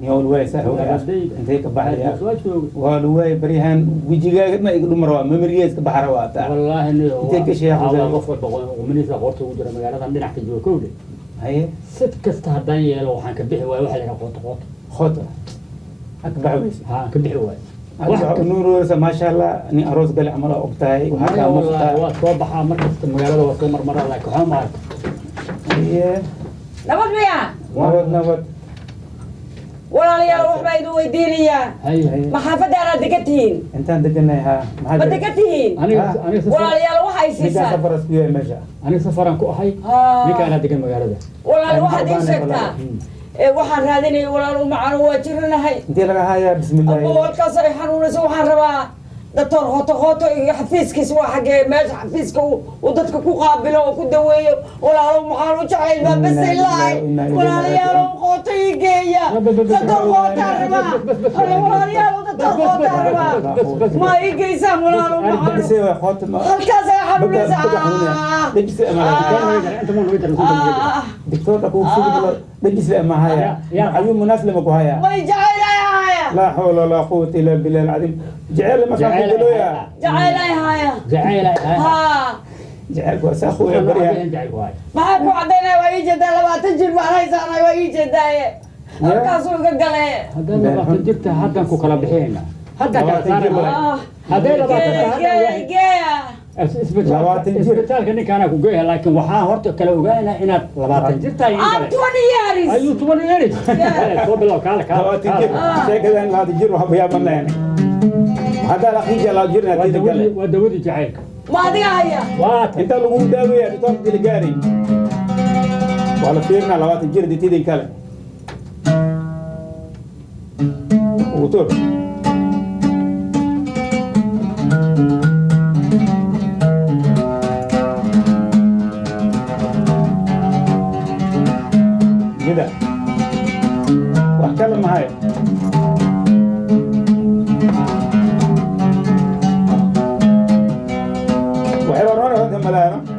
يقول سهو أنت هيك بحر والواي بريهان ويجي ما يقولوا مرة ممريز كبحر واتا والله إنه أنت كشيء على غفوة ومن إذا قرت وجرا مجالات عندنا حكي جو كودي هي ست كستها دنيا لو حن كبيح واحد لك خطة أكبر بس ها كبيح واحد نور ما شاء الله إني أروز قال عمله أبتاي وهذا والله توضح مركز المجالات وصومر مرة لك حمار هي نبض بيا نبض ولا لي أروح بيدو ويدينيا هي ما حافظ على دقتين أنت دقناها ما دقتين أنا ولا لي أروح نيجا يسيسا سفر اسبوع مجا أنا سفران كو هاي نيكا أنا دقن المجالات ولا الواحد يسكتا waxaan raadinay walaal u macaan waa jiranahay intii laga haya bismillaah walkaas ay xanuunayso waxaan rabaa doctor hoto iyo xafiiskiisa waa xagee meesha xafiiska uu dadka ku qaabilo oo ku daweeyo walaal maxaan u jecel baa bas ilaahay walaalayaal qoto igeeya doctor hoto rabaa walaalayaal doctor hoto rabaa ma igeysa walaal maxaan bisi waa qoto halkaas ay xanuunaysaa bisi أنت مو نويت دكتور أكو سيد بجلس ما هيا عيون مناسبة ما كهيا ما يجعل يا لا حول ولا قوة إلا بالله العظيم جعل ما كان يقولوا يا جعل يا جعل ها جعل وسخو يا بريان ما أكو عندنا ويجي ده لما تجي ما هاي سنة ويجي ده الكاسو كقلة هذا لما تجيت هذا كو كلا بحينا هذا كلا هذا لما تجيت isbitaalka ninkaana ku geeyahay laakiin waxaa horta kala ogaanaa inaad 20 jirtaa iyo kale ayu 20 years soo bilow kala 20 jir sheekadan 20 jir waxa biyaa banaan hada la xiija la jirna tii kale waa dawadi jacaylka ma adiga haya waa inta lagu daaweeyaa inta dil gaari wala fiirna 20 jir tii kale utur كده واتكلم معايا وحلو الرؤية وانت ملاينا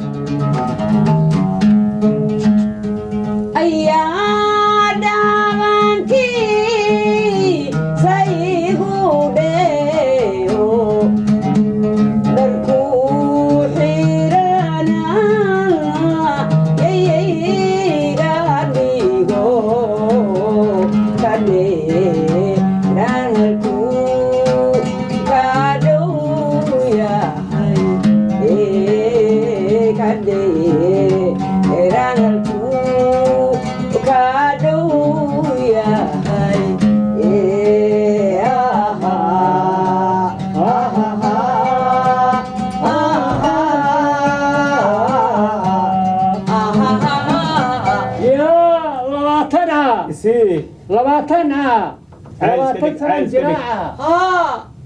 لباتنا لباتنا زراعة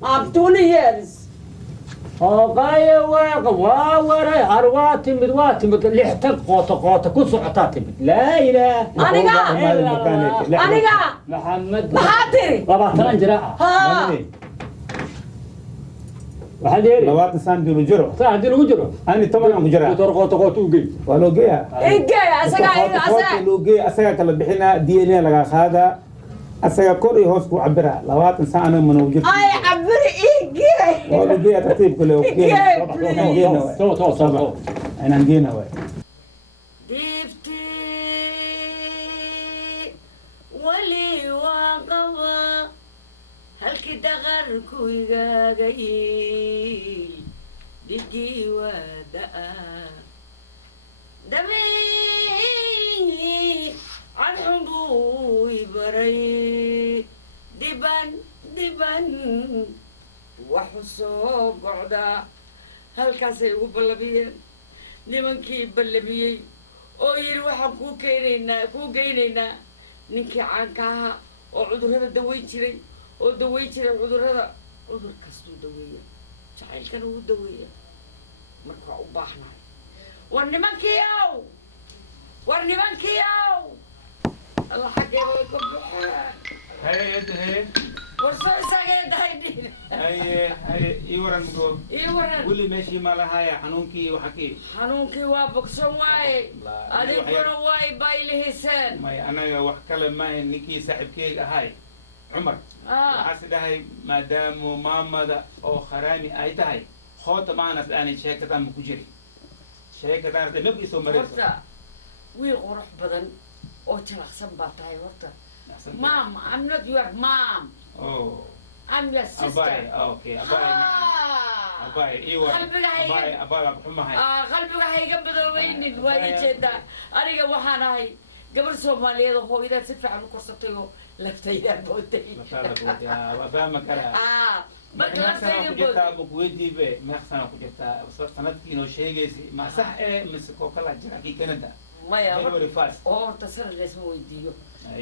أبتوني يرز قاية ووري أرواتي مدواتي لحتك قوطة كل سعطاتي لا إله أنا محمد محاتري لباتنا زراعة واحد يري لوات إنسان دلو جرو صح دلو جرو أنا طبعا جرا دور قوطة وجي ولو جيا لو جيا أسرع كلا بحنا دينا لقى هذا أسرع كوري هوس عبرة لوات إنسان أنا من وجود أي عبرة جيا ولو جيا ترتيب كله جيا تو أنا نجينا وين ديفتي ولي وقوا halkii daqarku igaagayey dhigii waa da'a dameeyey cadxun buu i baray diban waxu soo gocdaa halkaasay ugu ballamiyeen nimankii ballamiyey oo yidhi waxaan kuu geynaynaa ninkii caanka ahaa oo cudurrada daweyn jiray oo daweyn jiray cudur kastuu daweeya jacaylkana wuu daweeya marka waa u baahnahay war nimankiiow alla xaggeeba way ka buuxeen هيا يد هي ورسو إساقين دايدين هاي يورن مقول يورن ولي ماشي مالها يا حنونكي وحكي حنونكي وابقسون واي أديكونا واي بايلي هيسان ما أنا وحكلا ما نكي صاحب كيك هاي عمر حاسد هاي مادام ماما أو خرامي أي تهاي خوت معنا الآن شيكة مكجري شيكة دارت ما بيسو مريض ورتا وي قروح بدن أو تلخصن باتاي ورتا مام I'm not your mom oh I'm your sister أباي أوكي أباي أباي إيوه أباي بحمة هاي قلبي هاي قبضوا وين واي جدا أنا وحنا هاي قبل سوماليا هو إذا سفر عن كورساتيو لفتيا بوتي لفتيا بوتي فاهمك أنا ما لفتيا بوتي كجتا مكويدي به ما خسنا كجتا سنة كينو شيء جيسي ما صح مسكو كلا جراكي كندا ما يا أو تصير ليش مو يديو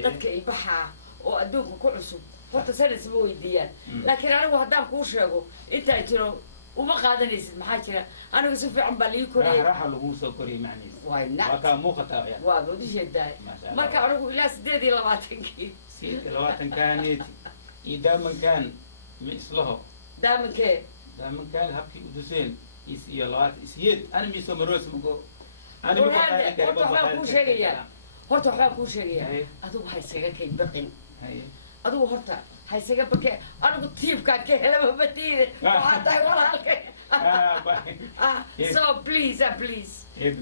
dadka ilbaxa oo adduunka ku cusub horta sanas ma weydiyaan laakiin anigu haddaan kuu sheego intaa jiro uma qaadanaysid maxaa jira anigu si fiican baa lii koriyay raaxa lagu soo koriyay macniis waa ka muuqata waxyaan waa badi sheeday marka anigu ilaa 28 28 idaaman kan ma islaho daaman kan habkii u duseen iyo labaad isiyad ana mi soo maroos mugo ana ma ku sheegaya horta waxaan kuu sheegayaa adigu ha iskaga kay baqin adigu horta ha iskaga baqin anigu tiibkaan ka helaba batiide waxaa tahay walaalkay so please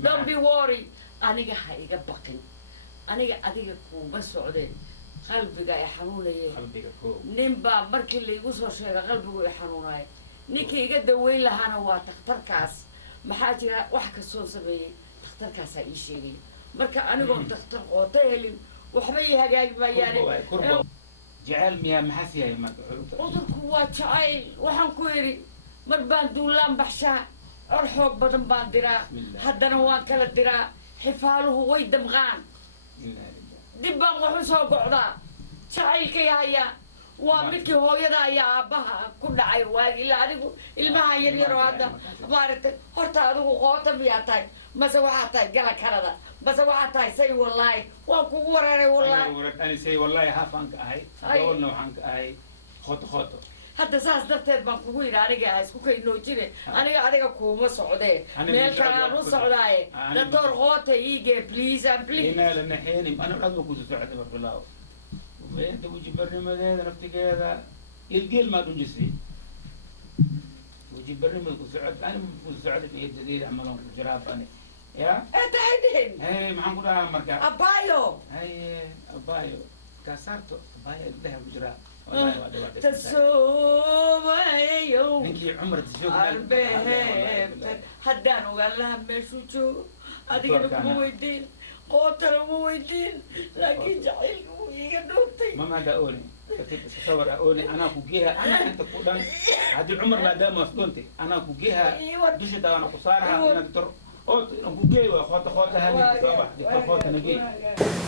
don't be worry aniga ha iga baqin aniga adiga kuuma socdeen qalbiga ay xanuunayeen nin baa markii laygu soo sheegay qalbigu ay xanuunayay ninkii iga daweyn lahaana waa takhtarkaas maxaa jira wax kastoo sameeyey takhtarkaasaa ii sheegay marka anigoo dhakhtar qoota helin waxba ii hagaagi maayaan jacayl miyaa maxas yahay marka cudurku waa jacayl waxaan ku yidhi mar baan duulaan baxshaa cor xoog badan baan diraa haddana waan kala diraa xifaaluhu way damqaan dib baan wax u soo gocdaa jacaylkay hayaa waa midkii hooyada ayaa aabbaha ku dhacay waagi ilaa adigu ilmaha yaryaroo hadda maaragtay horta adigu qoota miyaa tahay mase waxaa tahay gala kanada mase waxaa tahay say wallaahi waan kugu wareeray wallaahi say wallaahi haafaanka ahay dowlna waxaan ka ahay khoto hadda saas darteed baan kugu yidhi aniga ah isku kaynoojine aniga adiga kuuma socdee meel kalaan u socdaaye doctor qoota iige please and please inaa la naxeenim ana dhadba kusu socday barbilaaw وين توجي برنامج هذا نفتك هذا الجيل ما تنجسي توجي برنامج كسعد أنا كسعد في الجديد عملهم كجراب أنا يا أنت هيدين هاي ما حنقول أنا مركب أبايو هاي أبايو كسرته أبايو له كجراب تسومايو نكي عمر تشوف البهيب حدان وقال لها مشو شو هذيك مو ويدين قوتر مو ويدين لكن جعيل يقدوتي ما هذا أوني تصور أوني أنا كوجيها أنا أنت كودان هذه العمر ما دام أصلنتي أنا كوجيها دوش ده أنا قصارها أنا دكتور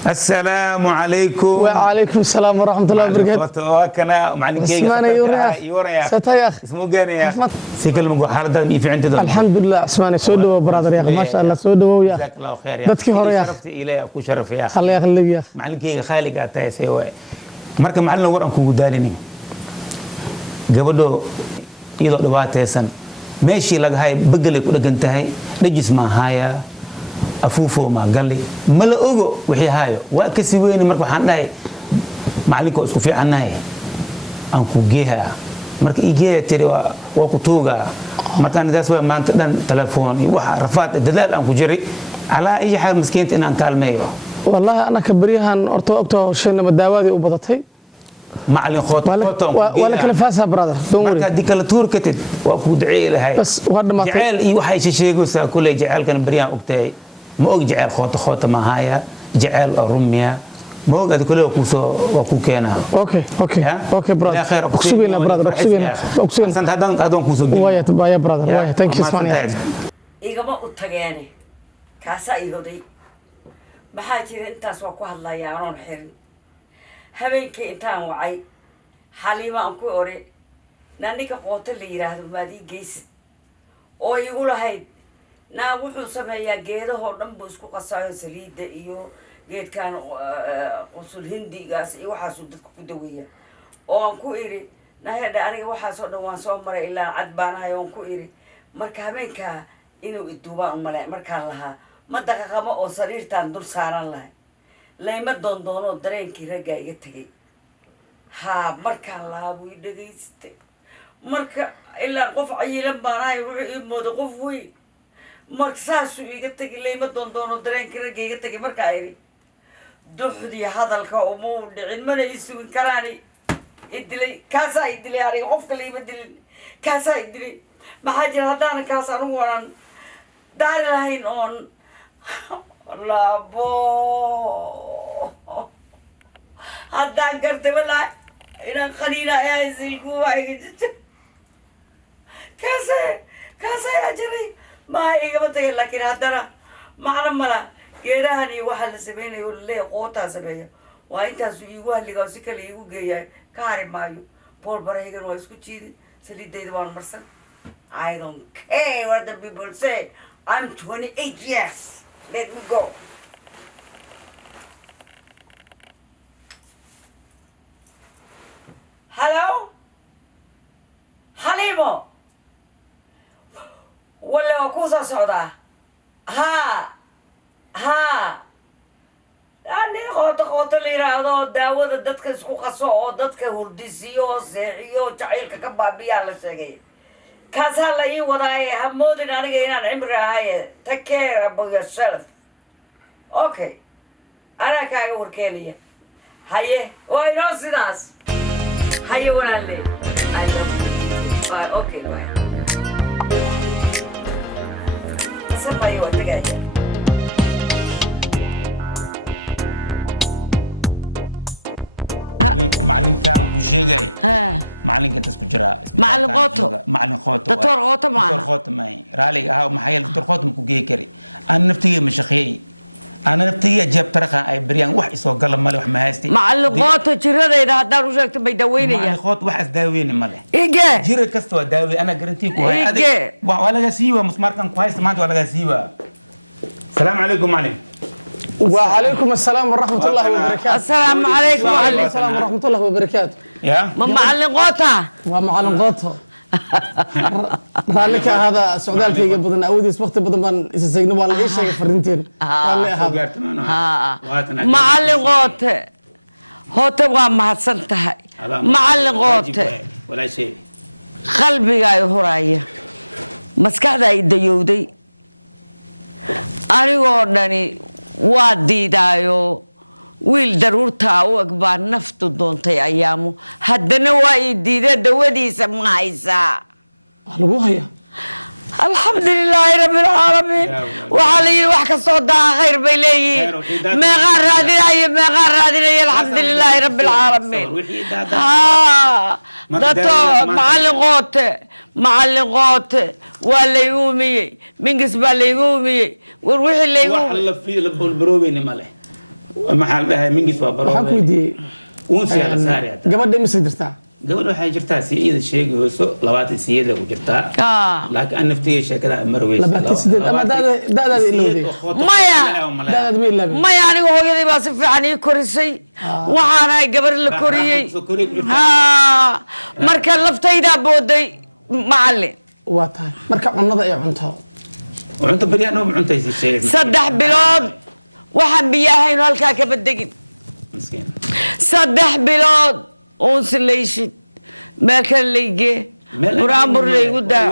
السلام عليكم وعليكم السلام ورحمة الله وبركاته. وكنا معلم كيف يوريا ستايا اسمه جاني سيكل مجو حالة مي في عندي الحمد لله اسمعني سودو برادر يا ما شاء الله سودو يا جزاك الله خير يا دتك هوريا شرفت إلي أكو شرف يا الله يخليك يا معلم كيف خالق أتاي سوى مركب معلم ورا أكو داليني قبله يلا دواتي سن ماشي لقى بقلك ولا جنتهاي نجس ما هايا أفوفو ما قال لي ملا أوجو وحي هايو وكسي وين مركو حناي معلكو اسكو في عناي أنكو جيها مرك إيجي تري وكتوجا مكان ده سوى ما أنت دن تلفوني وحرفات الدلال أنكو جري على أي حال مسكينة إن أنت الميو والله أنا كبريها أرتو شيء مداوادي وبضتي معلم ولا كلفاسها برادر marka hadii kala tuur katid waa ku duceey lahay bas wada ma jacayl iyo waxay sheegaysaa kulay jacaylkan bariyaan ogtay ma og jacayl khoota ma haya jacayl rumiya ma og ad kulay ku soo waa ku keenaa okay brother oxygena brother oxygena sant hadan ku soo waaya brother waaya thank you Spania igama u tageene kaasa ihoday maxaa jira intaas waa ku hadlayaa anoon xirin habeenkii intaan wacay xaliima aan ku ore naninka qoota la yiraahdo maadii geysid oo igu lahayd naa wuxuu sameeyaa geedahoo dhan buu isku qasaayo saliidda iyo geedkan qusul hindigaas iyo waxaasuu dadka ku daweeya oo aan ku iri nahedha aniga waxaasoo dhan waan soo maray ilaa cad baanahay oon ku iri marka habeenkaa inuu iduubaan u malay markaan lahaa ma daqaqamo oo sariirtaan dul saaran lahay layma doondoonoo dareenkii raggaa iga tegay haa markaan lahaa buu i dhegaystay marka ilaa qof cayilan baanahay wuxuu ii mooday qof weyn marka saasuu iga tegay layma doondoono dareenkii ragga iga tegay markaa iri duxdii hadalka umuu dhicin mana ii sugin karaani idilay kaasaa idilay aniga qofka layma dilin kaasaa idilay maxaa jira haddaanan kaas anugu aanan daari lahayn oon laabo haddaan gartay walaa inaan qaniina ayaa silkuwa iga jirta kaasaa jiray maha igama tagay laakiin haddana macno mala geedahan iyo waxaa la sameynaya oo laleeya qootaa sameeya waa intaasu iigu halligaa si kale iigu geeyahay ka hari maayo bool barahaygan waa isku jiidin saliidayda waan marsan I don't care what the people say. I'm 28 years. Let me go. Hello? Halimo? Wala wakusa soda. Ha. Ani qoto la yiraahdo daawada dadka isku qaso oo dadka hurdisiyo seexiyo jacaylka ka baabiyaa la sheegay. kaasaa la ii wadaaye ha moodin aniga inaan cimri ahaye take care about yourself okay anaa kaaga warkeenaya haye waa inoo sidaas haye walaale I love you bye okay bye samay waa tagaya معلمكان وشيغاي معلم كنت اسكو جرا معلم قوتو دكتور قوتو معنا دكتور قوتو معي رالي ها محيل دكتور قوتو مكو جي كري انا نفتي مشخي انا نفتي جاب طريقه اي بريان wax isoo gal male wax ma haystay معلم قوتو jiradayda hadaan u sheegto bay daweynaya معلم قوتو wax is daaweyni male ige jira kasto waa daawi ana garantii ku hay adig waa laga siiwa musmarkan ku haysta maanta waa laga siiwa السلام عليكم معلم وعليكم السلام ورحمة الله وبركاته. السلام عليكم وعليكم السلام ورحمة الله وبركاته. يا معلم قوتها ومعلم قوتها. رالك هذا سعودال كي بدنا أوديس وقت بدنا نسيجنوا على إيش شيء فرنتين. معلم قوتها. هو تبغى ما حسنتها. معلم قوتها. ولا شيء. قلبي جاي هراية. مسكها يديودي. anigoo dhani waa diidaayo wiil daruurtaa u eg baa naftu doontay ayaamu haddana waa ii diida dawadiisa ma haysaa lagu haya alxamdulilaahi rabbilcaalamiin waxaa la yidhi wax kasoo daa khayr bay leeyihiin meeqaan raadinaya alxamdulilaahi rabbilcaalamiin dato macallin qoote waa laygu umiyey mingis baa laygu umiyey war wixii laygu wax la fi la baroobayna ma leh maxaa dhahay mingis waa baroobay waxaan ku weydiiyey uunsi ala saariya gabadha imisa jirtaa gabadha waxay jirtaa si iyada sheegayso 28 ku jirtaa laakiin aan naftiga sheekada marweysa 28 ama daadada ilowday maya aniga hooyaday baa si fiican ii korisay waxaan ahay gabar la koriyey marka laftayda booday macallin waa tahay marka cunnada ay cunto bariyan oo cuntaysi sheegay 3 bilood waxaan biyaahayno halkaa ka badegin miskiin 3 bilood onsilation meel kale laygee buraanbur laygu daa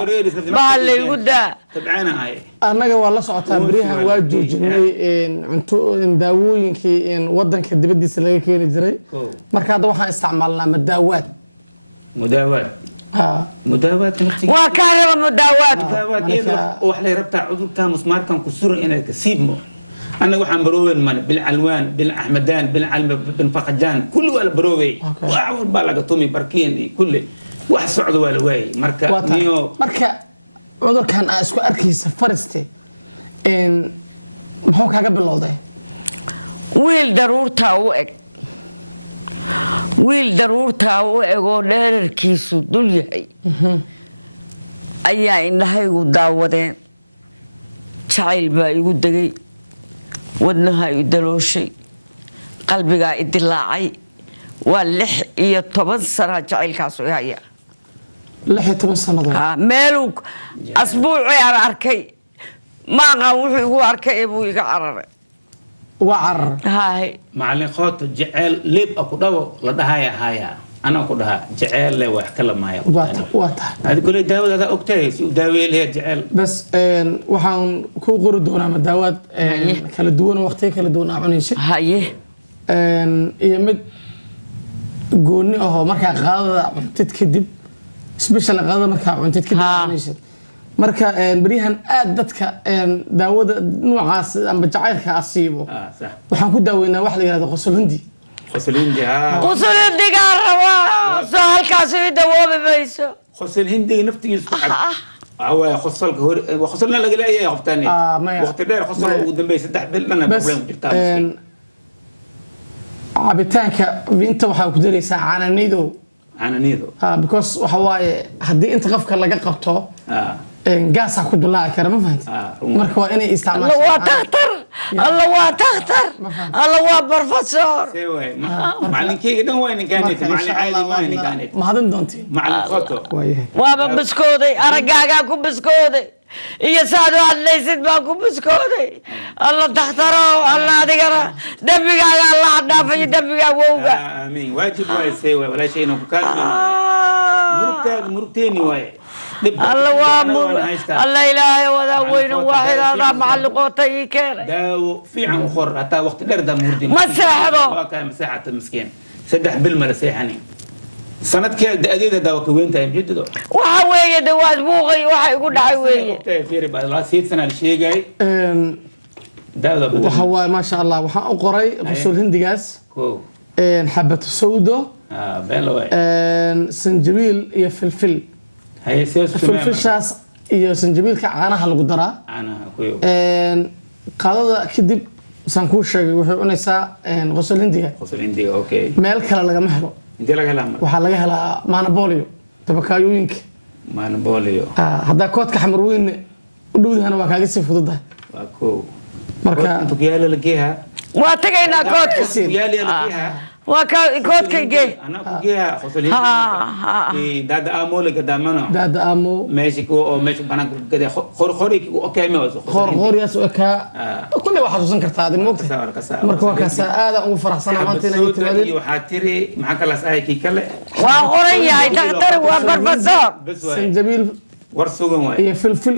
bahal laygu daa tabcaana ay annaga waa la socotaa bariyahan waa joojinay cunto daawooyinkii wadanka dibadiisa laga keeni jiray marka hadda waxaan isticmaalnaa madaawaad مداوات وكهرباء مداوات وحلي ربطة عضوبتها مسمار كان كسر إنك كسيبمو أنا وحن بروين من بالعلوان بالأحمدان بالفقجان كل ولا بروي وأعود بالك تومي بركين دي كل واحد سعد ولا واي مركا نيو مركا عذر كان أسكو أركي سفرستي إن محوك هجاب بالله ويل ضرور تاوك wiil daruurtaa u egoo dheerarkiisu dul yahay ayaa indhahaygu daawadeen jacayl baa igu degay wadnaha i dalooshay qalbigaa i dilaacay و16 سنة جعل كاسو هيا 16 سنة ميلو أسبوعي أنا أركي ما قاوحي هو أركي أبوي قعرر وعر هاي معلن خوت جعل ليب أكو دو لدهايا هايا أنا أكو دها جعل له وأحكلم معي واضح هذا كله داود هذا أكتايس وداوي له جعل بس waxaan ku qori doonaa madaawad kala duwan waqtiyo kala duwan aaconaysa هاي iyo mid gooni ah marka qaadada cuntid kadib special qaadada marka cuntid kadib aaconaysa marka bariyahan aad dadka daawada noocaas amba jacaylka asiibo صح waxaan ku daaweynaa wax la yiraahdo qosol hindi خسلين ها قصر الدقار سؤال كاسو دوابي بيسو خسل هندي نفتي يسحب هو خسل وخسلنا لقى يا خفتاني وقت دير خسل ودن بي سدح بل انا بروبلم جبتها cabitaanka inta waxa ku dareysaa caananido because waxa waaye hadii inta qafka laga qabto gaas ku dulaa kara ma fahanti marka waa inay isticmaasho الله تختر الله بروفيسور سوي معلن كي دون وين كانت معلن عادي وين كانت ما هذا دونتي معلن خطو وابا بسكودي ارجاغا كو بسكودي يا سادو ليست باكو بسكودي الله تختروا الله دغرا دبيغا الله دافي دبيغا ووغا امين واجب واي سوي ولا شيء انه كان مرتين واي الله وامر الله إلهي وذا وين واحد هذا معلقوتي كير داو في عن اخر حتى وقت درد مردي مساحه كان مساحه المسكين سدح بالمرسيحني سند كي اديده داو كوينتا يجددو waxa weeye dawaad buuqay waxa igu dhacay weeye fiiri baa la siid sana sheegay daawda waxa waa ma sha Allah waxaan u qoray qusul hindigaas ko xabatu sawdo been la way sanjabiil iyo filfil هي سيس filfishaas iyo sanjabiilka caanaha lagu daraa caanaha kuyo qaadada kadib san ku sheegay wuxuu cunaysaa qusul hindiga okay meel kale laga ma helo inta laga helaa waxa laga helaa manabolio tabakaayooyinka hadda koodka xamar weyn u dhowdahana waa kaaga sii fududahay waa ko marka intu yaala lageeha waa tagaynaa koodka yaala lageeha koodka gee ana ku geeha khosoliin dada amole kadamano dada amo meeshii oo meeshii banaan gade khori okay ma waso khoriyaas oo ka kulli waxa xasuusan kartaa aad moogta marka waa kaas aad ugu faraxsanahay maanta inay timaadeen waxa tiri maxaa kala sahay ki kale waa qoran yahay dhakhtar waa professor sanjabiil warsugan way iyo filfil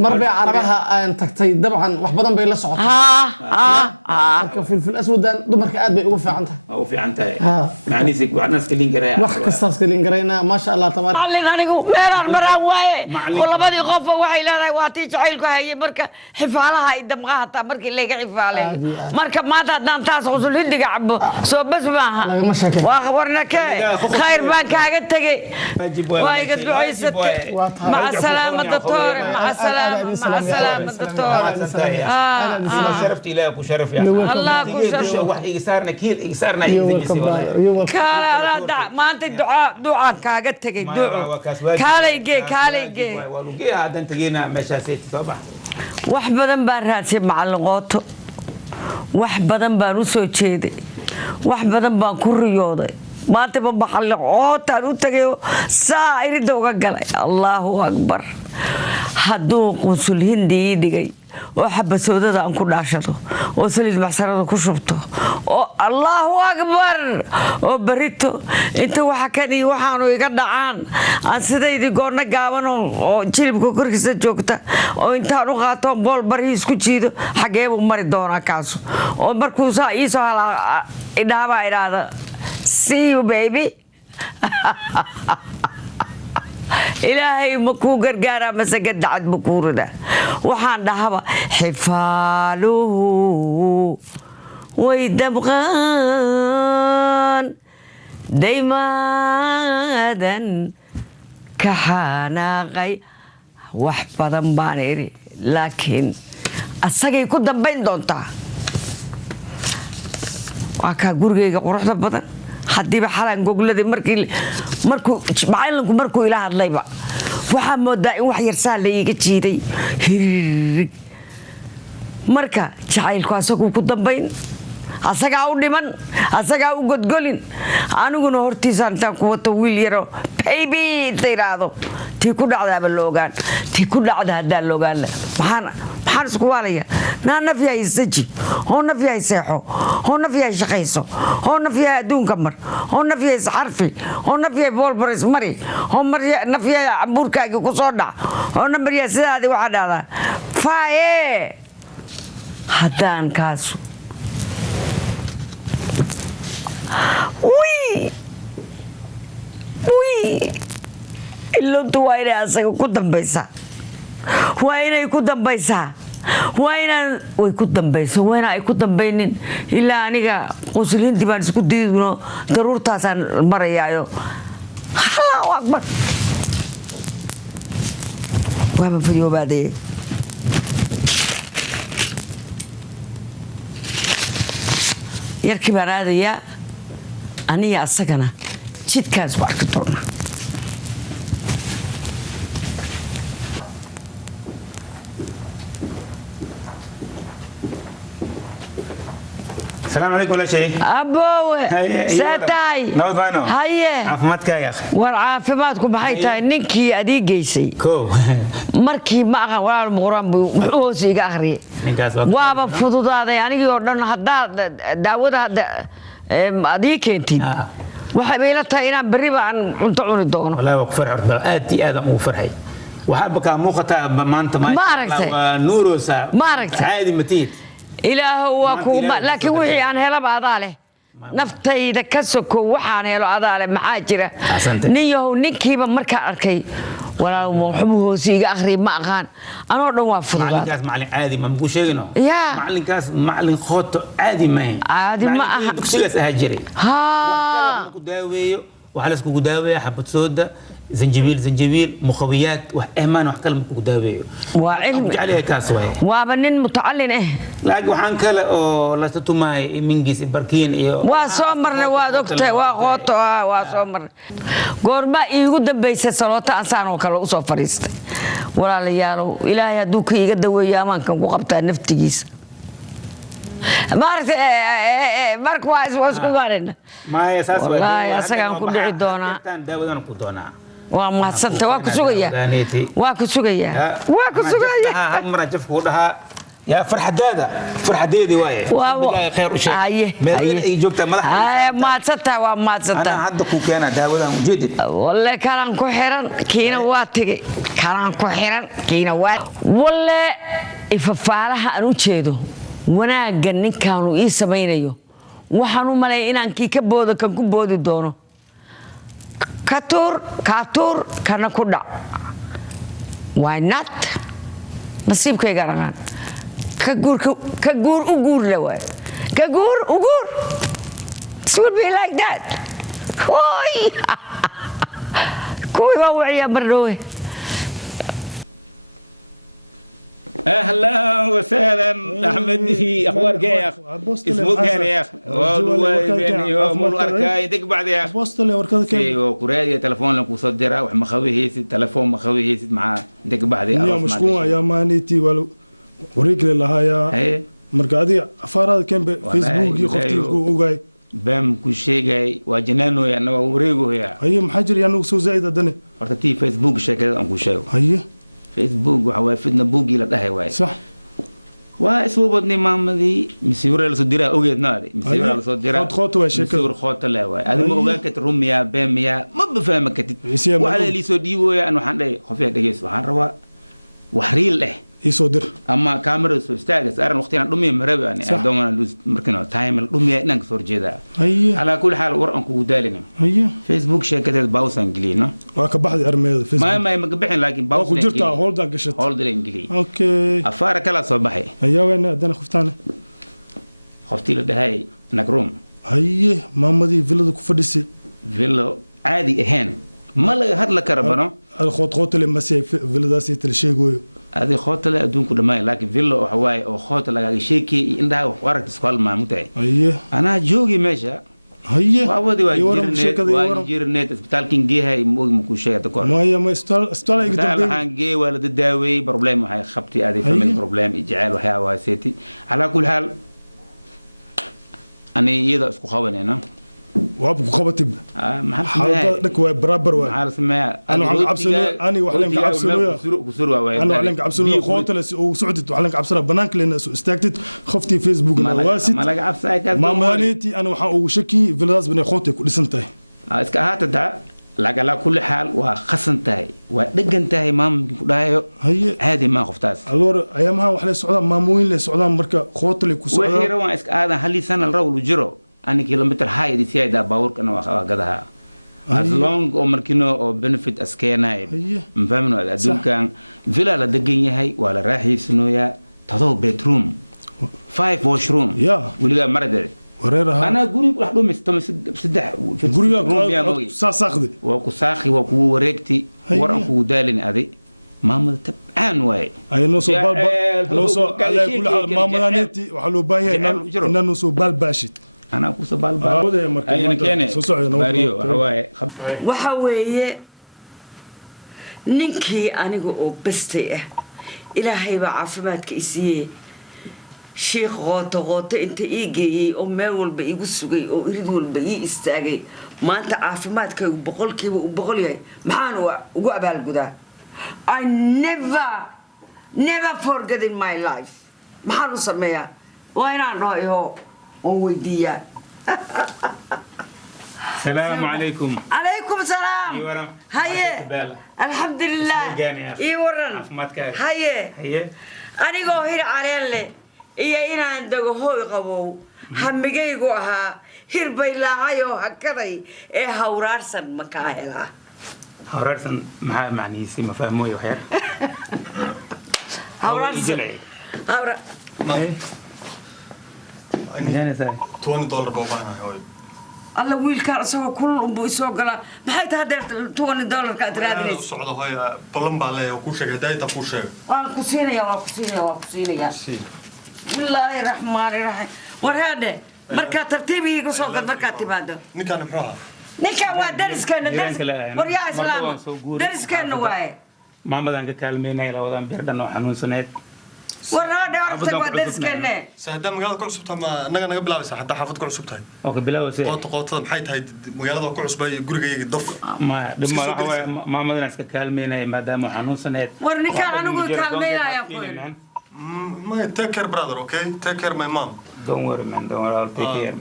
مربع عربها أن تكتي طبعا وحبضن بين الصعود في الأسود دمر كأد بيوقف عنتها وفي عنتها يعني زيك ناس كلين قرايا وح قصص كلين قراينا ما شاء الله تبارك معلن أنا جو مرة واي والله بدي خوف واي لا واتي جعلك هاي مركا حفالها يدمغها تا مركا اللي حفالها مركا ما تدان تاس غسل هندي عبو سو بس معها وأخبرنا خير بانك هاجت تجي واي قد بعيست مع السلامة دكتور مع السلامة مع السلامة دكتور شرفت إليك وشرف يعني الله كشرف واحد يسارنا كيل يسارنا كلا لا ما أنت دعاء كاجت تجي دعاء كلا يجي ولقي هذا أنت جينا مشاسيت طبعا wax badan baan raadsan macallaqooto wax badan baan u soo jeeday wax badan baan ku riyooday maanta ba macallaqootaan u tagay saa irinta uga galay allahu akbar hadduu qusul hindi dhigay oo xabasoodada aan ku dhaashado oo saliid maxsarada ku shubto oo allahu akbar oo barito inta waxa kan iyo waxaanu iga dhacaan aan sidaydii goorna gaaban oo jilibka korkiisa joogta oo intaan u qaato bool bari isku jiido xagee buu mari doonaa kaas oo markuu saa ii soo hala idhaaba see you baby إلهي مكو غرغارا مسجد دعد بكوردا وحان دهبا حفاله ويدبغان دايمادا كحاناقي وحفظا بانيري لكن أساقي كودن بين دونتا وكا غورغيغا قروحدا بدن haddiiba xalan goglada markuu macalinku markuu ila hadlayba waxa moodaa in wax yarsaa la iga jiiday marka jacaylku asagu ku dambayn asagaa u dhiman asagaa u godgolin aniguna hortiisaan intaan ku wato wiil yaro baby tiraado tii ku dhacdaaba la ogaan tii ku dhacda haddaa la ogaan maxaan isku waalaya naa naf yahay saji oo naf yahay seexo oo naf yahay shaqayso oo naf yahay adduunka mar oo naf yahay saxarfi oo naf yahay boolbaris mari oo naf yahay cambuurkaagii ku soo dhac oo nambar yahay sidaadii waxaa dhahdaa faaye haddaan kaasu ilowtu waa inay asaga ku dambaysaa waa inay ku dambaysaa waa inaan way ku dambayso waa inaan ay ku dambaynin ilaa aniga qoslintii baan isku diidno daruurtaasaan marayaayo allahu akbar waaba fayoobaadee yarkii baan aadayaa aniga asagana jidkaan isku arki doonaa السلام عليكم ولا شيء أبوه ساتاي نود بانو هاي عافمتك يا أخي والعافماتكم بحيتها نكي أدي جيسي كو markii ma aqaan walaal muqran wuxuu siiga akhri waaba fududaada yani oo dhan hadaa daawada adii keentid waxa bay la tahay inaan bari baan cunto cuni doono wallahi waa ku farxay aad iyo aad ugu farxay waxa baka muuqata maanta ma nuurosa ma aragtay caadi matiid ilaahu waa ku laakiin wixii aan helaba adaa leh naftayda ka soko waxaan helo adaa leh maxaa jira nin yahow ninkiiba markaa arkay walaal wuxuu hoosiga akhri ma aqaan anoo dhan waa fududaa macalinkaas macalin caadi ma ku sheegino macalinkaas macalin khooto caadi ma aha dugsigaas aha jiray ku daaweeyo waxa la isku daaweeyo xabad sooda زنجبيل مخويات وامان وحكى لهم كداوي وعلم عليها كاس واي وابنين متعلن لا وحان كلا او لا تتماي منجيس بركين iyo واسومرنا وادوقتay waa qooto waa soomar goorma iigu dambeysay salota asaan oo kale u soo fariistay walaalayaal ilaahay haduu ka iga daweeyo amaankan ku qabtaa naftigiisa mark waa isku gaarina ma yasaas wallahi asagaan ku dhici doonaa daawadan ku doonaa waa mahadsantahay waa ku sugayaa mar jafku dhaha يا فرحديدي واي بالله خير وشيء ما جوجتا مدح ما تصدق وما تصدق انا عندك كان داودان وجدد والله كان ku xiran kiina waa tagay كان ku xiran kiina waa والله ifafaalaha aan u jeedo wanaaga ninkan uu ii sameeyo waxaan u maleeyay inaan kii ka boodo kan ku boodi doono katur kana ku dhac why not nasiibkayga ragaan ka guur u guur la waay ka guur u guur it will be like that oy kuwi waa wiciya bardhowe اهلا وسهلا احمد في اخبارك يا اخ اسمك يا اخ والله مول اركاي دق بعد يا اخ بوستل وركده كيف ايوه كوريا تليفون لك وصدره وما خوي هي تليفون ما خوي هي مع دق بعد يا مشكون يا مانيتي ولا وريك لها يا مرقادي افاراد كان فيسبوك يخفتي اوغاي بام كل شيء جاي وجنانو يا انا وريغو يا هي محجر يا انو سو زايد دني ورتي فيسبوك شكل ان كل شيء هي فيسبوك وحوافدنا بوقي لا دحي واي صح واسمو بدني مامدي مسيوره لسو ديرا اوغيد نادي مسيوره لسو ديرا خط واي شكل مسيور خط لا واي هذا ما اوغاك روميا باميا ما بفهمك كتب وعلى لي سو ديبو يا انو waxaan dhahay qof dhageysto waxaan rabaa waxriil leh يصدر اما كاميرا سو استاغس ارن وقتنا دمي مربي يعني دوما لوز مركنا تايم دمي انك سور جيدا على كل حال ورن كو دالنا فيسبوك شركه باوسان جلينا واك بحد ارمي فيسبوك ما بخين لكن باوسان كو جرتا هولد قشت هولد انجلي اوكي افار كلا صباحي وين ادنا خفتي لدهاي نكروم هي مامدي فيلو كو فديسي فيلو عادي اهين ما لا هاد لك ربنا الخوت اللي مسي فيلو داسي تلشيغو هذه خوت لا ادونكو دماي لكن فيلو حواي او خوت لا شيكي اندا وقرت سكول ما متاي انا جوجي ماشا هي وابدي واجيرنيت اسبيتال كينجي هاي مو شيء تكون ما هي ما استال يقدر حنجي ولا تداوي بروبليم هاي خبتي هذه فاميلي بروبليم اجعال وحياه واسيتي على كل حال أنا يدا اسكو خوانينا وابكو خبطب ما حالة دك برابر واي عارف ما أنا وحلنك عبسلو أنا وحلنك عبسلو أنا وحلنك عبسلو خوتنا وسعدت وحلنك عبسلو بنانك لأن استاكتت خفتي فيسبوك واسد ما لقى عبساي كذا ما مانيتي أنا وشكي في الراس بني خوتي كل سنتي اسك هات دا لقى كل حال وخصنتهي ودقنتهي ما ممكن هي هذه ما خفتاس الور أيامها وحلا السعودان ماموين للسعودان مركا خوت اللي كسعودان وحي روان اسك هذا هلي سنة الرول وجرو أنا كيلومتر هاي دي سيدا باورك أنا وقدها as long أو مركينو أو benefit أسكينا مفهمنو الأدون كان فيلا لدقيني هاي ولا راحي سنويا تضو بيتروم 5 washroom ولقى مرد وريرها أنا أقولي راح دوم سدح في الجوريا ساخذ وكو ساخي وكو وريكتي ورانكو دالين هذه ماما تبعان واي أي نوصو بالبا نوصو على كل حال ماما نيتي وحلو باهي إن نوصو بالباشت أنا أقول سبالبا أنا كيني باريو هواي waxa weeye ninkii aniga oo bastay ah ilaahay baa caafimaadka i siiyey sheekh qooto inta ii geeyey oo meel walba igu sugay oo irid walba ii istaagay maanta caafimaadkaygu boqolkiiba u boqol yahay maxaan ugu abaalgudaa I never forget in my life maxaan u sameeyaa waa inaan dhaho iho oo weydiiyaa السلام عليكم عليكم السلام هيا الحمد لله يورن هيا anigoo hir caleen leh iyo inaan dago hooy qabow hamigaygu ahaa hir bay laacayoo hakaday ee hawraarsan ma kaa helaa hawraarsan maxaa macnihiisi ma fahmooyo waxyar hawraarsan $20 boobaanahay hooy alla wiilkaan isagoo kulul unbuu isoo galaa maxay tahay $20 aad raadinaysa socdo hooy ballan baa leeyahay ku sheegay daayta ku sheegay waan ku siinayaa billaahi raxmaani raxiim warhaadhe markaa tartiibihiiga soo gad markaad timaado ninkaan muxuu ahaa ninkaan waa dariskeena waryaa islaama dariskeena waaye maamadan ka kaalmeynay labadan beer dhan oo xanuunsaneed warhaadhe horta waa dariskeena saada magaalada ku cusubta ma naga bilaabaysa hadda xaafad ku cusubtahay oo ka bilaawaysa qootada maxay tahay magaalada ku cusbay gurigayga daf ma dhima waxa maamadan iska kaalmeynay maadaama xanuunsaneed war ninkaan anigu kaalmeynaya qoyn My take care, brother, okay? Take care, my mom. Don't worry, man. Don't worry. I'll take care.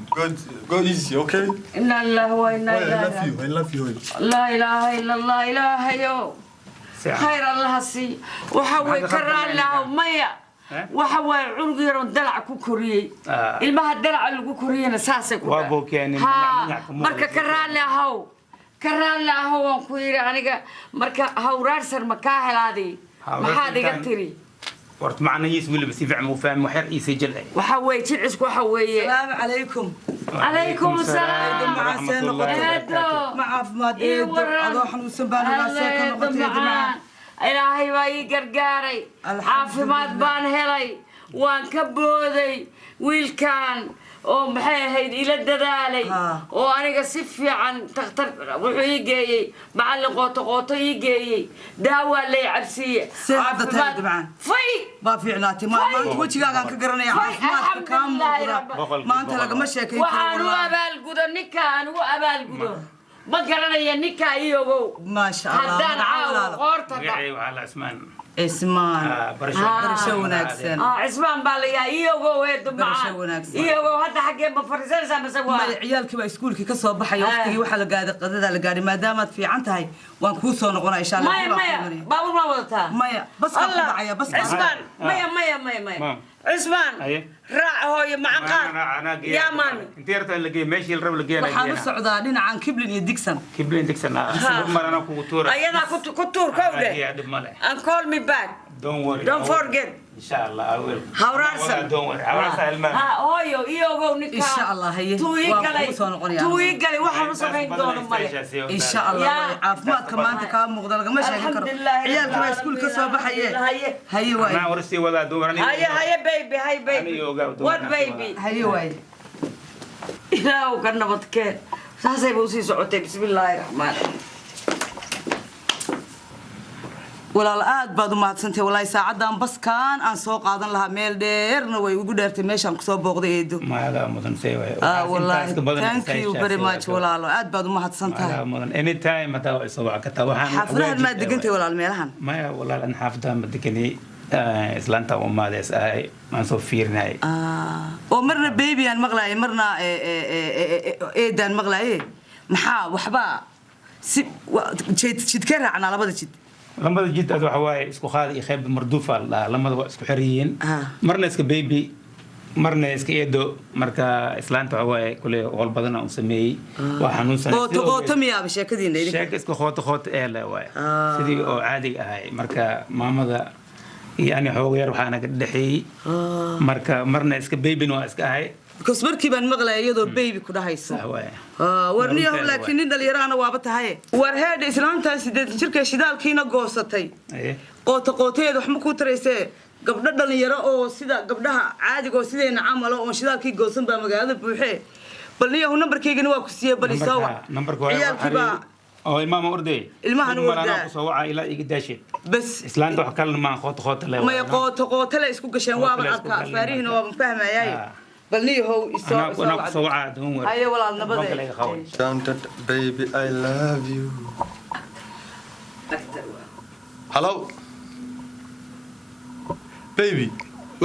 Go easy, okay? Inna Allah wa inna ilaihi. I love you. La ilaha illallah, ilaha yo. Khair Allah si. Waxa way karaan lahu maya. waxa way cunug yar oo dalac ku koriyay ilmaha dalac lagu koriyana saasay ku waa bookeen marka karaan lahaw waan ku yiri aniga marka hawraarsan ma ka helaadi maxaa diga tiri ورت معنا يسوي بس يفهم وفهم وحر يسجل وحوي تلعسك وحوي السلام عليكم عليكم السلام مع سنة مع عفمات أروح نسبان راسك نقطة جماعة إلهي باي قرقاري عافمات بان هلي وان كبودي ويل كان oo maxay ahayd ila dadaalay oo aniga si fiican taqtar wuxuu ii geeyay macallin qooto ii geeyay daawa lay cabsiye fay ba fiicnaati ma wajigaaga ka garanay caafimaadka ka muuqda maanta laga ma sheekay waxaan u abaal gudo ma garanaya ninka iyago ma sha Allah haddaan caaw qoorta وعلى اسمان اسمان برشا وناكسن اسمان باليا iyago way dumaan iyago hadda xagee ma fariisanaysaa masawaa ciyaalkii baa iskuulkii ka soo baxay waqtigii waxa la gaaday qadada la gaaray maadaama aad fiican tahay waan ku soo noqonaa insha Allah maya baabur ma wadataa maya bas ka dhacaya bas ismaan maya عثمان راع هو معقار يا مامي انت رحت لقي ماشي الرب لقينا waxaan u socdaa dhinacan Kiblin iyo Dixon marana ku tuur ayada ku tuur kawde and call me back don't forget inshallah I will hawraarsa don't worry hawraarsa ilma hooyo iyago ninka inshallah haye tuu galay waxaan u sameyn doono male inshallah caafimaadka maanta ka muuqda laga ma sheegan karo ciyaalka baa iskuul ka soo baxayeen haye waay ma warsi wada dooran haye baby what baby haye waay ilaahu ka nabadkeen saasay buu sii socotay bismillaahir rahmaanir walaal aad baad u mahadsantahay walaal saacadan baskaan aan soo qaadan lahaa meel dheerna way ugu dheertay meeshaan ku soo booqday eedo maaga mudan seeway walaal thank you very much walaal aad baad u mahadsantahay mudan anytime hada way soo wacata waxaan xafladaha ma degantay walaal meelahan maya walaal an xafladaha ma degani islaanta umadees ay aan soo fiirnay oo marna baby aan maqlaay marna eedan maqlaay maxaa waxba si jid ka raacna labada jid lamada jid aad waxa waaye isku qaad iyo qayb marduufa lamada waa isku xiriyin marna iska baby marna iska eedo marka islaanta waxa waaye kule wal badan oo sameeyay waa xanuunsan qoto miyaa sheekadiina sheek isku qoto ee la waaye sidii oo caadi ahay marka maamada يعني حوغير وحانا قدحي مركا مرنا اسك بيبي نو اسك هاي كوس مركي بان مغلا يدو بيبي كدا هيسا ورنيه لكن nin dhalinyarana waaba tahay war heed islaantaas sided jirka shidaalkiina goosatay qooteed wax ma ku tareysay gabdho dhalinyaro oo sida gabdhaha caadiga oo sideena camal oo shidaalkii goosan baa magaalada buuxee bal niyahu numberkeygana waa ku siiyay bal isoo numberka oo ilmaha orday ilmaha orday ku soo wacay ilaa iga daashay bas islaanta wax kale ma qoto le ma qoto le isku gasheen waaba arka faarihiina waa fahmayay bal niyahu isoo wacay doon war haye walaal nabada baby I love you hello baby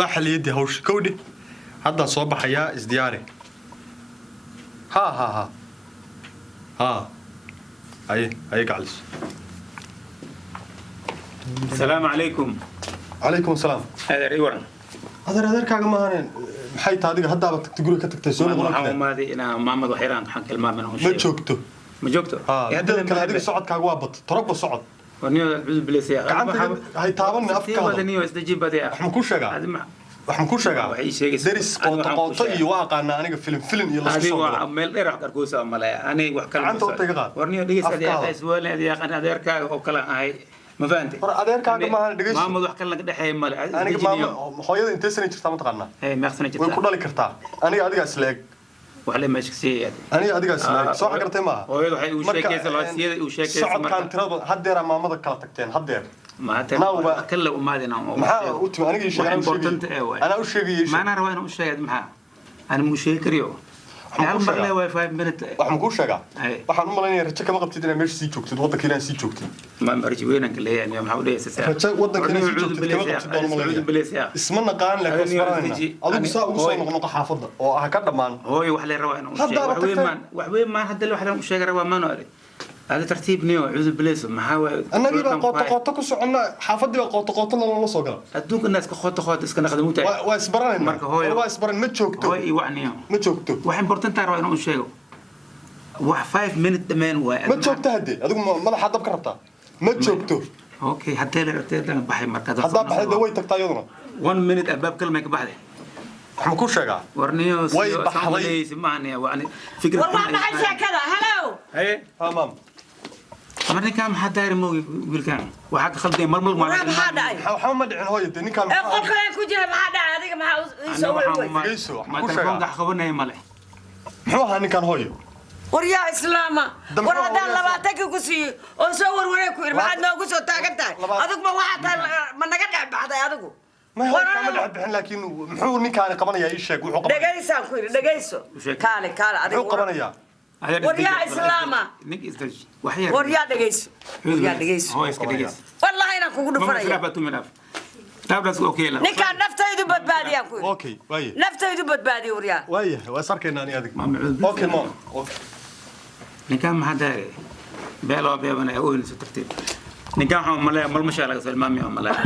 waxa leeyahay hawsh kowdi hadda soo baxaya isdiyaare ha هاي قالس السلام عليكم عليكم السلام هذا ريورن هذا كاغا ما هانين maxay taadiga hadaba tagtay guriga ka tagtay soo noqon waxaan maadi ina maamad waxiraan waxaan kalmaa man ma joogto hadda kale adiga socodkaaga waa bad toroba socod ونيو العذب بليسيا هاي تابن افكار ودنيو استجيب بديا waxaan ku sheegaa waxaan ku sheegaa deris qoto iyo waaqana aniga film iyo la soo waa meel dheer wax qarkoos ama la ani wax kala warniyo dhigis adeer su'aal adeer qan adeerkaaga oo kala ahay ma fahanti war adeerkaaga ma ahan dhigis maamad wax kala laga dhaxay mal aniga maamad hooyada intee sano jirtaa ma taqaana ma xsana jirtaa way ku dhali kartaa aniga adiga isleeg وحلا ما شكسي أنا أديك أسمع صح قرتي ما هو يروح وشاكيس الله وشاكيس صعد كان ترى هدير ما مضى كلتكتين هدير ما تنا كله وما دينا ما قلت أنا جيش أنا وش جيش ما أنا روين وش جاي معها أنا مش هيكريو أنا مرة واي فاي منت وحنا كل شجع وحنا مرة رجع كم قبل تدري مش سيتشوك تود كنا سيتشوك ما مرجع وينك اللي يعني يوم حاولي أساسا رجع ود كنا سيتشوك اسمنا قان لك اسمنا أدوك سا نقطة حافظة وهكذا مان هو وحلا روين وحوي ما حد اللي وحلا مش جرى ما نوري هذا ترتيب نيو عوز بليس ما هو أنا جيب قطة كسرنا حافظي قطة لا صقر أدوك الناس كخطة إسكان خدموا تاعي واسبران واسبران متشوكتو هو يوعنيه متشوكتو وحين بورتن ترى إنه شيء واحد 5 minutes دمان متشوكتو هدي أدوك ما حد بكرتها متشوكتو أوكي حتى لو بحي مركز حتى بحي دويتك تايضنا 1 minute الباب كلمة كبحدي إحنا كل شيء ورنيو وي سمعني وعني فكرة والله ما حد كذا هلو هي تمام أمرني كام حد داير مو يقول كان وحق خلدي مرمل ما محمد عن هوي دني كان أقول كلام كوجنا ما حد هذيك ما يسوي ما تلفون ده خبرنا يا ملح محو هني كان هوي وريا إسلامة ورادان لباتك كوسي وصور وراك ما حد ناقص وتاعكتاي هذوك ما واحد ما نقدر بعد هذوك ما هو كامل عبد لكن محو ني كان قبنا يا إيشك وحو قبنا دقيسة كوير دقيسة كالي محو قبنا يا وريا إسلامة وريا دقيسة وريا دقيسة هو إسك دقيسة والله أنا كقول فريا ما بتو مناف تابلس أوكي لا نكان نفته يدو بدبادي يا كوير أوكي ويا نفته يدو بدبادي وريا ويا وصار كنا أنا هذيك أوكي مام أوكي نكان ما حدا بيلو بيبنا يقول سترتيب نكان هم ملا مال مشاركة في المامي هم ملا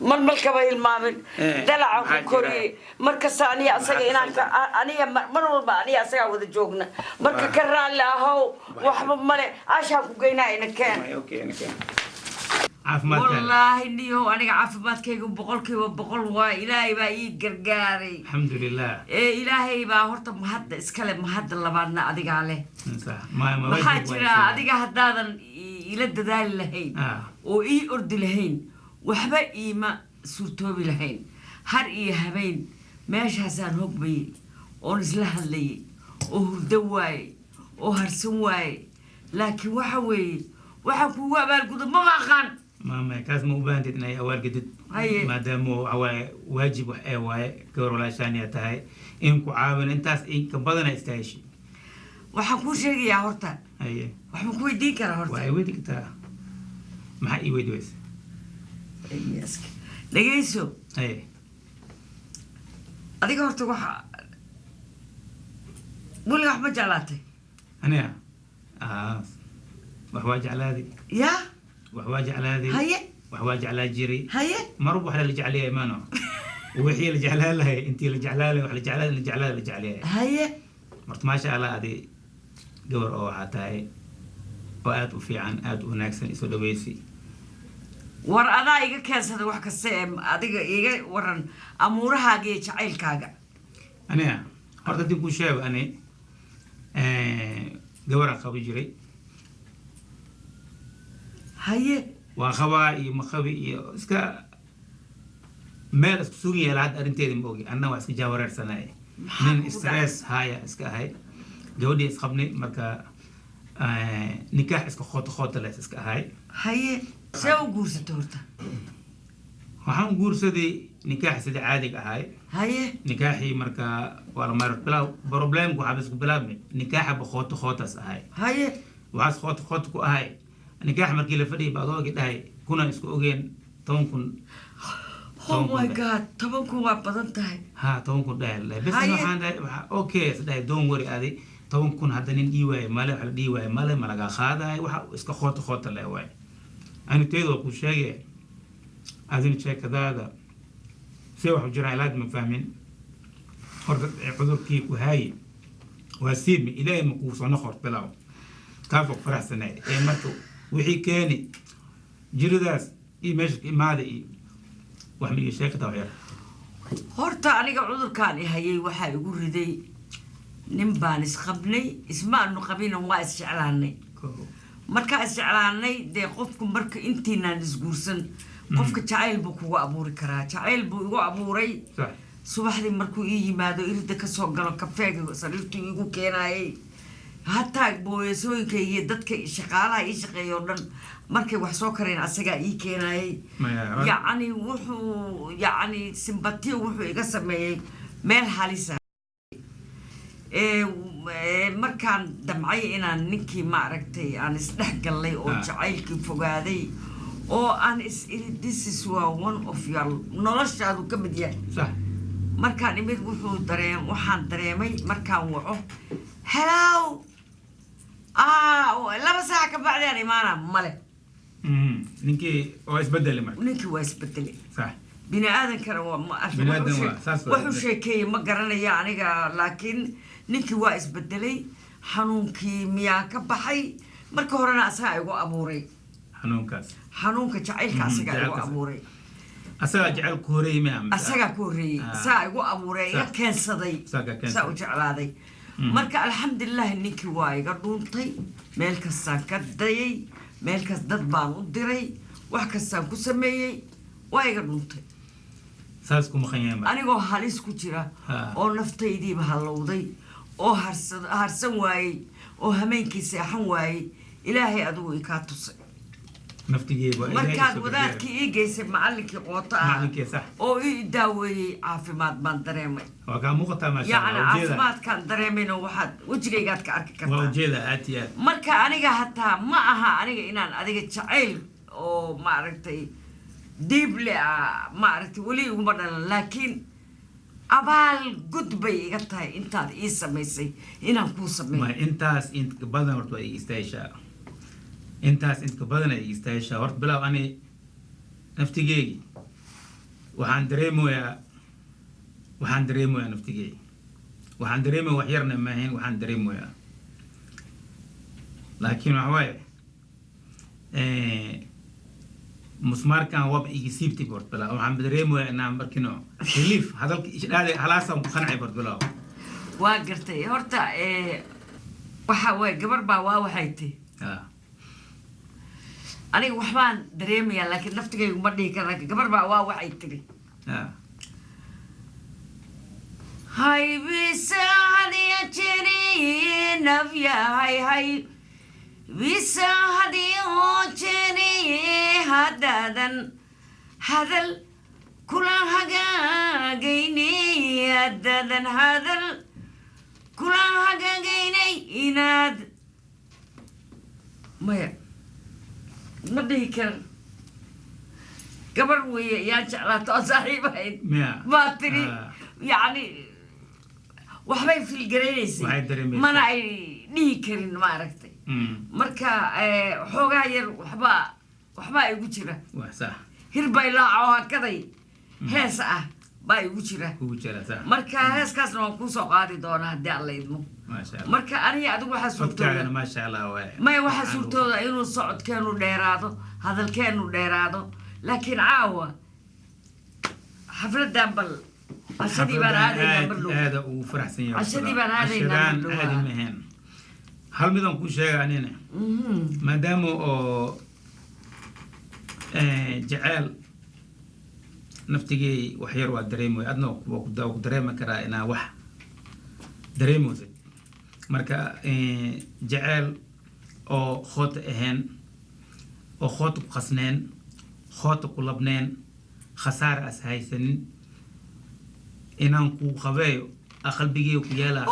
مال كباي المامي دلع كوري مركز ثانية أسرع أنا مرور أنا أسرع وذا جوجنا مركز كرر له هو وحب ملا عشان كوجينا إن كان أوكي إن كان والله إني هو أنا عافمات كي بقول وإلهي بقى جرجاري الحمد لله إلهي بقى هرت مهد إسكال مهد اللي بعدنا أديك عليه صح ما حاجة أديك هذا إلى دال لهين وإي أرد لهين وحبا إيما سورتوبي لهين هر إيه هبين ماش هسان هقبي ونزلها اللي وهردواي وهرسواي لكن وحوي وحكوا بالقدر ما خان ما كاس مو باندت إن أول جديد ما دام هو واجب واي كور ولا شانية تهاي إنكو عاون إنتاس إنك بدنا يستعيش وحكون شيء يا هرتا أيه وحكون ويديك يا هرتا ويديك تا ما حق يودوس يسك لقيسو أيه أديك هرتا وح قولي أحمد جلاتي أنا وحواج على هذه يا وحواج على هذه هيا وحواج على جري هيا ما ربح على اللي جعلها إيمانه وهي اللي جعلها لها أنت اللي جعلها لها وحلا جعلها اللي جعلها اللي جعلها هيا مرت ما شاء الله هذه قبر أو حتى وآت وفي عن آت وناكسن يسود ويسي war adaa iga keensada wax kasta adiga iga waran amuurahaaga iyo jacaylkaaga أنا horta dib ku sheego ani gabaraan qabi jiray haye waa qabaa iyo ma qabi iyo iska meel isku sugan yahay hadda arrinteeda ma ogi anna waa iska jaawareersanay nin stress haya iska ahay gabadhii isqabnay marka nikaax iska khooto lees iska ahay haye see u guursato horta waxaan guursaday nikaax sida caadiga ahay haye nikaaxii marka waa la marar bilaw problemku waxaa isku bilaabmay nikaaxa ba khootas ahay haye waxaas khooto ku ahay nikaax markii la fadhiyay baad ooga dhahay kuna isku ogeen 10 kun oh my god 10 kun waa badan tahay ha 10 kun dhahay bas waxaan dhahay okay dhahay don't worry adi 10 kun hadda nin dhiiwaay male waxa dhiiwaay male malaga qaaday waxa iska khooto leh waay أنا تيجي ku sheegay adin sheekadaada si wax jira ilaad ma fahmin horta cudurkii ku hay waa siimi ilaahay ma ku soo noqor bilaw kaafo faraxsanay ee marka wixii keeni jiridaas meesha imaada wax mi sheekada waxyar horta aniga cudurkaan hayay waxa igu riday nin baan isqabnay ismaanu qabina waa isjeclaanay marka isjeclaanay dee qofku marka intiinaan isguursan qofka jacayl buu kugu abuuri karaa jacayl buu igu abuuray subaxdii markuu ii yimaado irida kasoo galo kafeega sariirtuu igu keenayay hataa booyasooyinka iyo dadka shaqaalaha ii shaqeeya oo dhan markay wax soo kareen asagaa ii keenayay yacni wuxuu yacni simbatiyo wuxuu iga sameeyey meel halisa markaan damcay inaan ninkii maaragtay aan isdhex gallay oo jacaylkii fogaaday oo aan is iri this is one of your noloshaadu ka mid yahay markaan imid waxaan dareemay markaan waco hello laba saac ka bacdaan imaana male ninkii waa isbedelay marka ninkii waa isbedelay bini aadankana wuxuu sheekeeyey ma garanaya aniga laakiin ninkii waa isbedelay xanuunkii miyaa ka baxay marka horena asagaa igu abuuray xanuunka jacaylka asagaa igu abuuray asagaa jacayl ku horeeyey ma asagaa ku horeeyey saa igu abuuray iga keensaday saa u jeclaaday marka alxamdulilah ninkii waa iga dhuuntay meel kastaan ka dayay meel kas dad baan u diray wax kastaan ku sameeyey waa iga dhuuntay saas ku maqanyeen anigoo halis ku jira oo naftaydiiba halowday oo harsan waayey oo hameenkii seexan waayey ilaahay adigu i kaa tusay markaad wadaadkii ii geysay macallinkii qoota ah oo ii daaweeyey caafimaad baan dareemay yacni caafimaadkaan dareemayno waxaad wejigaygaad ka arki kartaa marka aniga hataa ma aha aniga inaan adiga jacayl oo maaragtay diible maaragtay weli iguma dhalan laakiin abaal gud bay iga tahay intaad ii samaysay inaan kuu sameeyo intaas inta badan horta ay istaashaa intaas inta badan ay istaashaa horta bilaw ani naftigeegi waxaan dareemayaa naftigeegi waxaan dareemaya wax yarna maahayn waxaan dareemayaa laakiin waxa waaye مسماركان وضع يجيب تبورت بلا وعم بدريمو إنهم بركنوا relief هذا هذا حلاسة مقنع برد بلا واقرتي هرتا وحوي قبر باوا وحيتي أنا وحبان دريمي لكن نفتك يمدي كذا قبر باوا وحيتي هاي بسادي أجري نفيا هاي بسادي أجري هذا haddaadan hadal kula hagaagaynay haddaadan hadal kula hagaagaynay inaad maya ma dhihi karan gabar weeye yaa jeclaato oo saaxiib ahayd baa tiri yacni waxbay filgaraynaysay mana ay dhihi karin maaragtay marka xoogaa yar waxbaa igu jira hirbay laaco hakaday hees ah baa igu jira marka heeskaasna waan kuusoo qaadi doonaa haddii alla idmo marka aniga adigu waxaa suurtooda maya waxaa suurtooda inuu socodkeenu dheeraado hadalkeenu dheeraado laakiin caawa xafladan bal cashadii baan aadaynaa mar dhow cashadii baan aadaynaa mar dhow hal midaan kuu sheega anina maadaama oo jaceyl naftigay wax yar waa dareemoy adna waa ku dareemi karaa inaa wax dareemoysad marka jaceyl oo khoota ahayn oo khoota ku khasneen khoota ku labneen khasaare as haysanin inaan kuu qabeeyo qalbigay ku yeelaa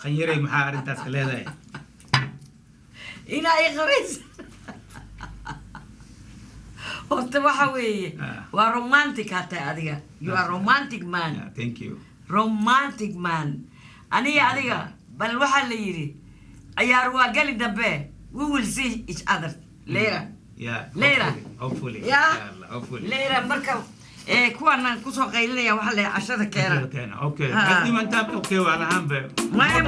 khanyarey maxaa arrintaas ka leedahay inaa i qabaysa horta waxa weeye waa romantic hata adiga you are romantic man thank you romantic man aniga adiga bal waxaa la yidhi ciyaar waa gali dambe we will see each other later later hopefully later marka kuwaanaan kusoo qaylinaya waxaa leeyahay cashada keena okay hadii maanta okay waa lahaan be maya